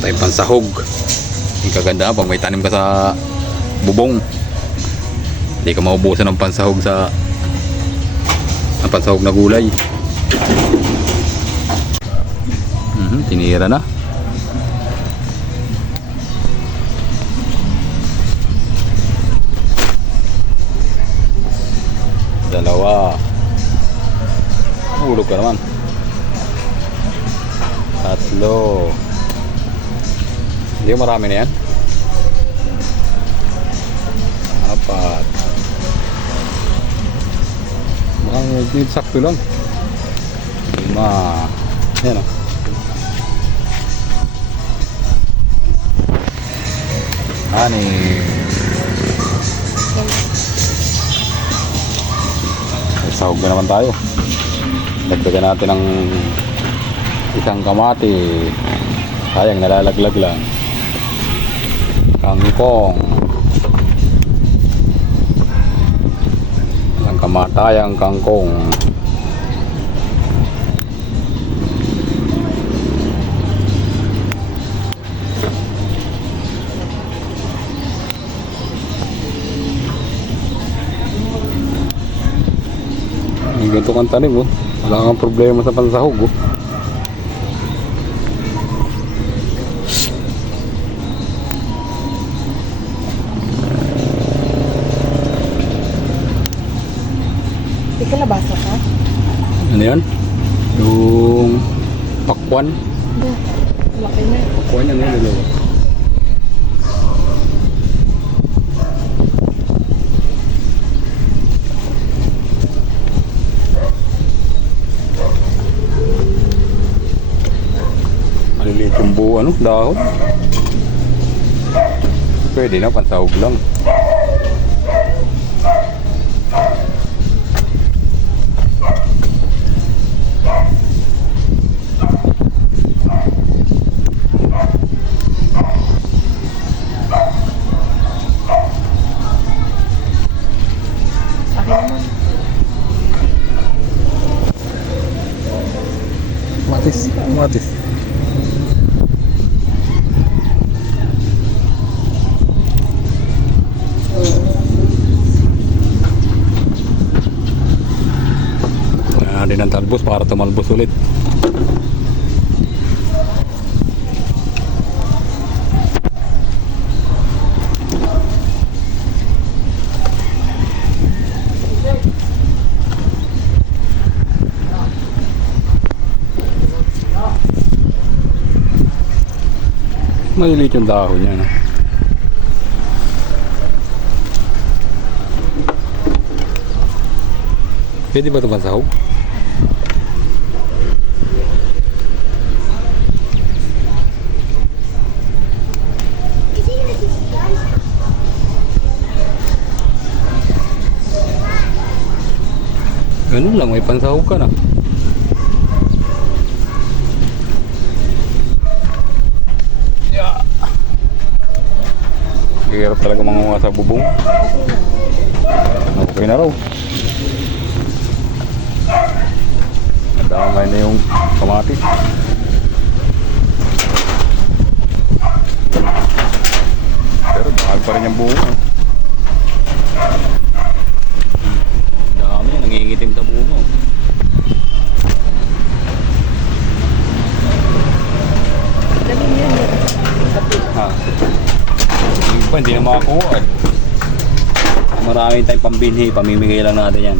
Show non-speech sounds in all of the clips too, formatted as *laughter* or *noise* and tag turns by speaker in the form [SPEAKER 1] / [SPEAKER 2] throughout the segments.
[SPEAKER 1] tayong pansahog. Ang kaganda pag may tanim ka sa bubong. Hindi ka maubusan ng pansahog sa ang pansahog na gulay. Mhm, tinira na. Dalawa. Hulog ka naman. Tatlo. Hindi marami na yan. Apat. Mukhang need sakto lang. Lima. Yan o. Anim. May sahog na naman tayo. Dagdagan natin ng isang kamati. Sayang, nalalaglag lang. Kangkong. Ang kamatayang kangkong. Ang ganito kang tanim oh. Wala kang problema sa pansahog oh.
[SPEAKER 2] Laki na.
[SPEAKER 1] Pakwan yan eh, dalawa. Maliliit yung buo, ano, dahon. Pwede na, pansahog lang. Matis, matis. Kaya din ang talbos para tumalbos ulit. Maliliit yung dahon niya. No? Pwede ba ito pansahog? Ganun lang, may pansahog ka na. Hirap talaga mangunga sa bubong. Okay na raw. Nadamay na yung kamatis. Pero mahal pa rin yung. Dami, makakuha eh. Maraming tayong pambinhi, pamimigay lang natin yan.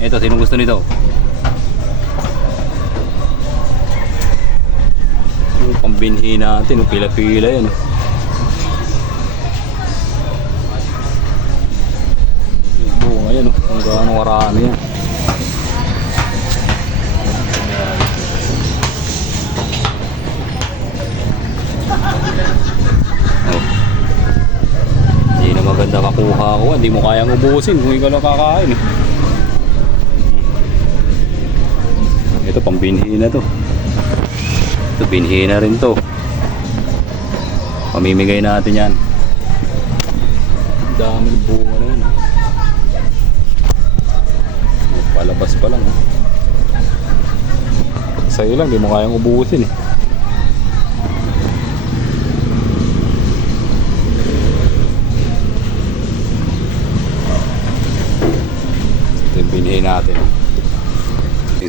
[SPEAKER 1] Ito, sino gusto nito? Yung pambinhi natin, pila-pila yan. Bunga yan, oh. kung gaano karami yan. Hindi na maganda makuha ko. Hindi mo kayang ubusin kung ikaw lang kakain. eh. Ito pambinhi na to. Ito binhi na rin to. Pamimigay natin yan. Dami ng bunga na yan. ah. Palabas pa lang. ah. Sa'yo lang, di mo kayang ubusin eh.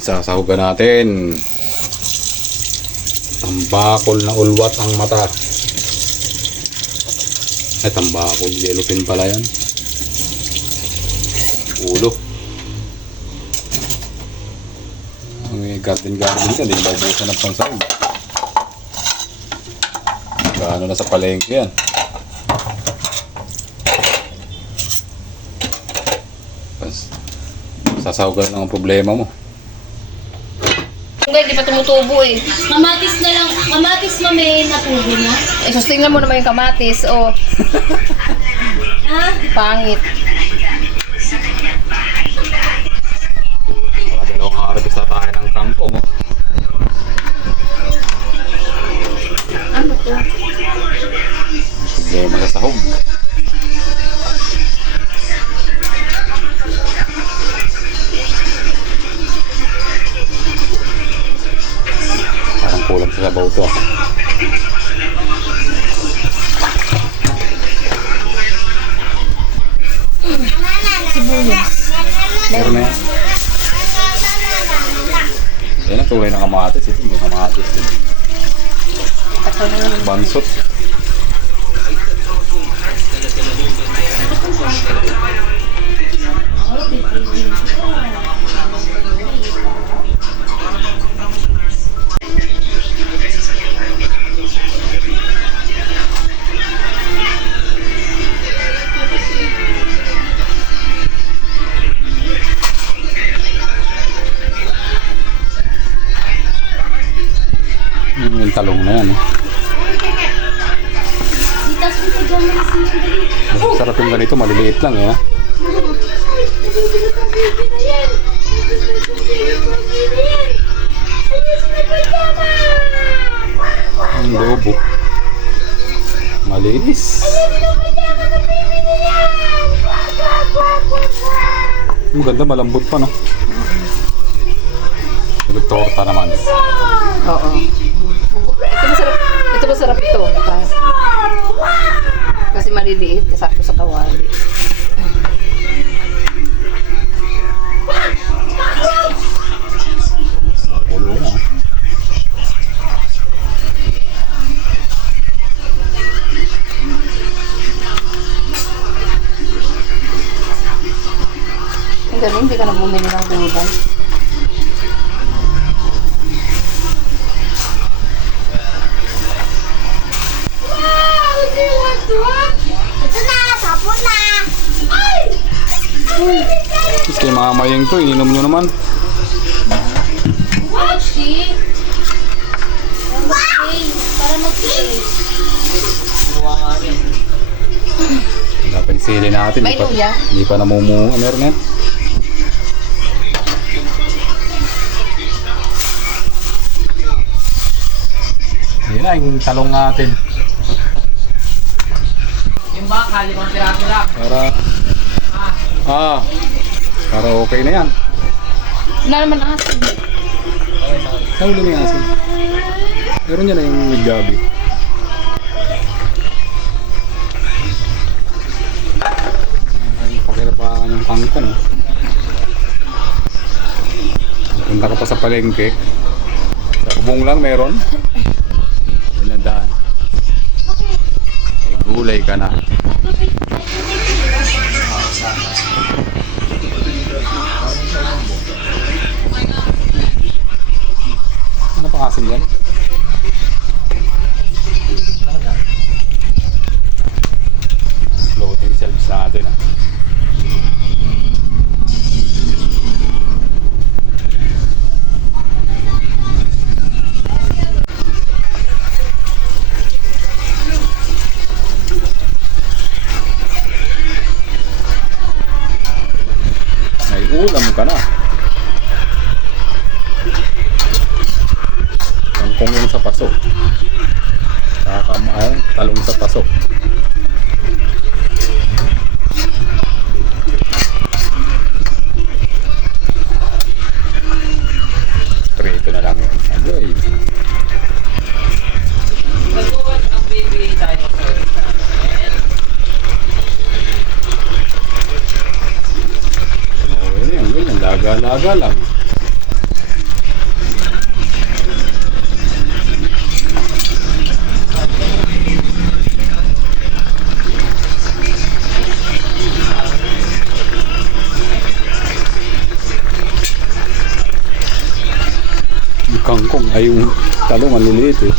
[SPEAKER 1] Isasahugan natin. Tambakol na ulwat ang mata. Ay, tambakol. Yellow pin pala yan. Ulo. May garden garden ka, di ba busa ng pansahog? Gaano na sa palengke yan? Sasahugan lang ang problema mo.
[SPEAKER 2] Hindi, di pa tumutubo eh.
[SPEAKER 3] Kamatis na lang. Kamatis mami natubo na.
[SPEAKER 2] Eh, sus, tingnan mo naman yung kamatis. Oh, *laughs*
[SPEAKER 3] Ha?
[SPEAKER 2] pangit.
[SPEAKER 1] Mga dalawang harvest na tayo ng kangkong. Oh.
[SPEAKER 2] Ano to?
[SPEAKER 1] Problema sa Meron na yan. Yan ang tunay na kamatis. Ito may kamatis.
[SPEAKER 2] naman.
[SPEAKER 1] Bansot. Yung, talong na yan. Eh. Sarap yung ganito, maliliit lang eh. Ang lobo. Malinis. Maganda, malambot pa no. Yung torta naman.
[SPEAKER 2] Oo. Ito masarap. Ito masarap ito. Kasi, maliliit. Sakto sa kawali. Ang galing, hindi ka na bumili ng gulay.
[SPEAKER 1] Kay mamayang to, ininom nyo naman. Dapat sili natin.
[SPEAKER 2] May
[SPEAKER 1] Di pa,
[SPEAKER 2] luya?
[SPEAKER 1] di pa namumu. Meron yan. Yan na, yung talong natin.
[SPEAKER 4] Yung baka, limang piraso lang.
[SPEAKER 1] Para, ah, para okay na yan.
[SPEAKER 2] Wala naman asin.
[SPEAKER 1] Sa ulo may asin. Meron yan na yung with gabi. Pakirapakan yung kangkong. Punta ka pa sa palengke. Sa kubong lang meron. *laughs* Ilandaan. May gulay ka na. May ulam ka na. Kangkong yung sa paso. Kakamaan, talong sa paso. Kangkong ay yung talong ang liliit eh.